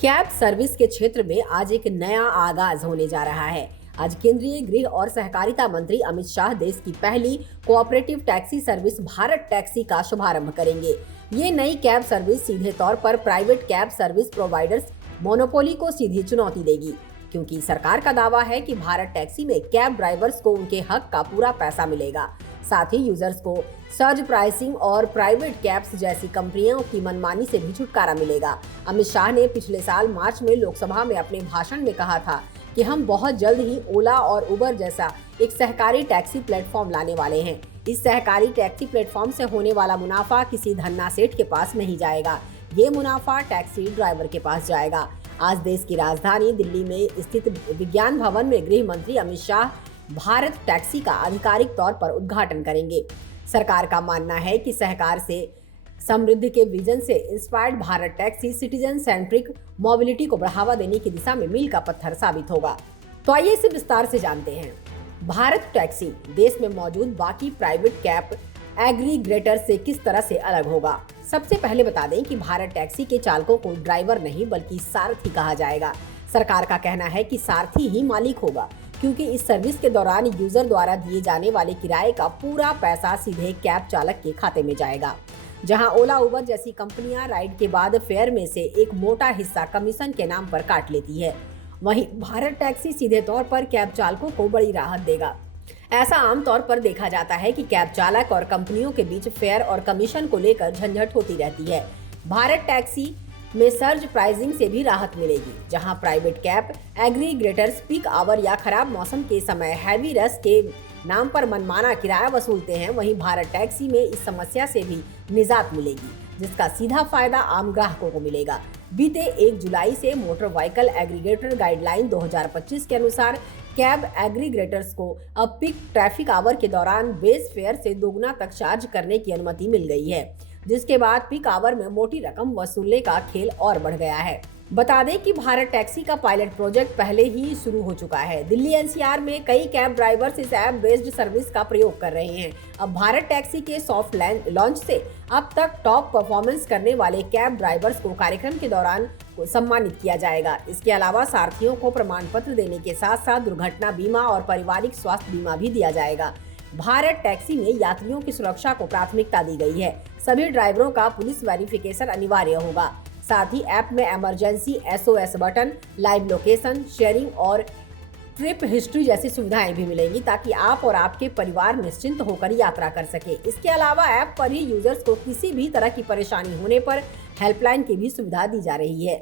Cab service के क्षेत्र में आज एक नया आगाज होने जा रहा है। आज केंद्रीय गृह और सहकारिता मंत्री अमित शाह देश की पहली cooperative taxi service Bharat taxi का शुभारंभ करेंगे। ये नई कैब सर्विस सीधे तौर पर private cab service providers monopoly को सीधी चुनौती देगी, क्योंकि सरकार का दावा है कि भारत टैक्सी में कैब ड्राइवर्स को उनके हक का पूरा पैसा मिलेगा। साथ ही यूजर्स को सर्ज प्राइसिंग और प्राइवेट कैब्स जैसी कंपनियों की मनमानी से भी छुटकारा मिलेगा। अमित शाह ने पिछले साल मार्च में लोकसभा में अपने भाषण में कहा था कि हम बहुत जल्द ही ओला और उबर जैसा एक सहकारी टैक्सी प्लेटफॉर्म लाने वाले हैं। इस सहकारी टैक्सी प्लेटफॉर्म से होने वाला मुनाफा किसी धन्ना सेठ के पास नहीं जाएगा, ये मुनाफा टैक्सी ड्राइवर के पास जाएगा। आज देश की राजधानी दिल्ली में स्थित विज्ञान भवन में गृह मंत्री अमित शाह भारत टैक्सी का आधिकारिक तौर पर उद्घाटन करेंगे। सरकार का मानना है कि सहकार से समृद्धि के विजन से inspired Bharat taxi citizen centric mobility को बढ़ावा देने की दिशा में मील का पत्थर साबित होगा। तो आइए इसे विस्तार से जानते हैं। भारत टैक्सी देश में मौजूद बाकी प्राइवेट कैब एग्रीग्रेटर से किस तरह से अलग होगा। सबसे पहले बता दें कि भारत टैक्सी के चालकों को ड्राइवर नहीं बल्कि सारथी कहा जाएगा। सरकार का कहना है कि सारथी ही मालिक होगा, क्योंकि इस सर्विस के दौरान यूजर द्वारा दिए जाने वाले किराए का पूरा पैसा सीधे कैब चालक के खाते में जाएगा। जहां ओला उबर जैसी कंपनियां राइड के बाद फेयर में से एक मोटा हिस्सा कमीशन के नाम पर काट लेती है, वहीं भारत टैक्सी सीधे तौर पर कैब चालकों को बड़ी राहत देगा। ऐसा आमतौर पर देखा जाता है कि कैब चालक और कंपनियों के बीच फेयर और कमीशन को लेकर झंझट होती रहती है। भारत टैक्सी में सर्ज प्राइसिंग से भी राहत मिलेगी। जहां प्राइवेट कैब एग्रीग्रेटर्स पीक आवर या खराब मौसम के समय हैवी रश के नाम पर मनमाना किराया वसूलते हैं, वहीं भारत टैक्सी में इस समस्या से भी निजात मिलेगी, जिसका सीधा फायदा आम ग्राहकों को मिलेगा। बीते 1 जुलाई से मोटर व्हीकल एग्रीगेटर गाइडलाइन 2025 के अनुसार कैब एग्रीग्रेटर्स को अब पीक ट्रैफिक आवर के दौरान बेस फेयर से दोगुना तक चार्ज करने की अनुमति मिल गई है, जिसके बाद पीक आवर में मोटी रकम वसूलने का खेल और बढ़ गया है। बता दें कि भारत टैक्सी का पायलट प्रोजेक्ट पहले ही शुरू हो चुका है। दिल्ली एनसीआर में कई कैब ड्राइवर्स इस ऐप बेस्ड सर्विस का प्रयोग कर रहे हैं। अब भारत टैक्सी के सॉफ्ट लॉन्च से अब तक टॉप परफॉर्मेंस करने वाले कैब ड्राइवर्स को कार्यक्रम के दौरान सम्मानित किया जाएगा। इसके अलावा सारथियों को प्रमाण पत्र देने के साथ साथ दुर्घटना बीमा और पारिवारिक स्वास्थ्य बीमा भी दिया जाएगा। भारत टैक्सी में यात्रियों की सुरक्षा को प्राथमिकता दी गई है। सभी ड्राइवरों का पुलिस वेरिफिकेशन अनिवार्य होगा। साथ ही ऐप में emergency SOS button, live location sharing और ट्रिप हिस्ट्री जैसी सुविधाएं भी मिलेंगी, ताकि आप और आपके परिवार निश्चिंत होकर यात्रा कर सके। इसके अलावा ऐप पर ही यूजर्स को किसी भी तरह की परेशानी होने पर हेल्पलाइन की भी सुविधा दी जा रही है।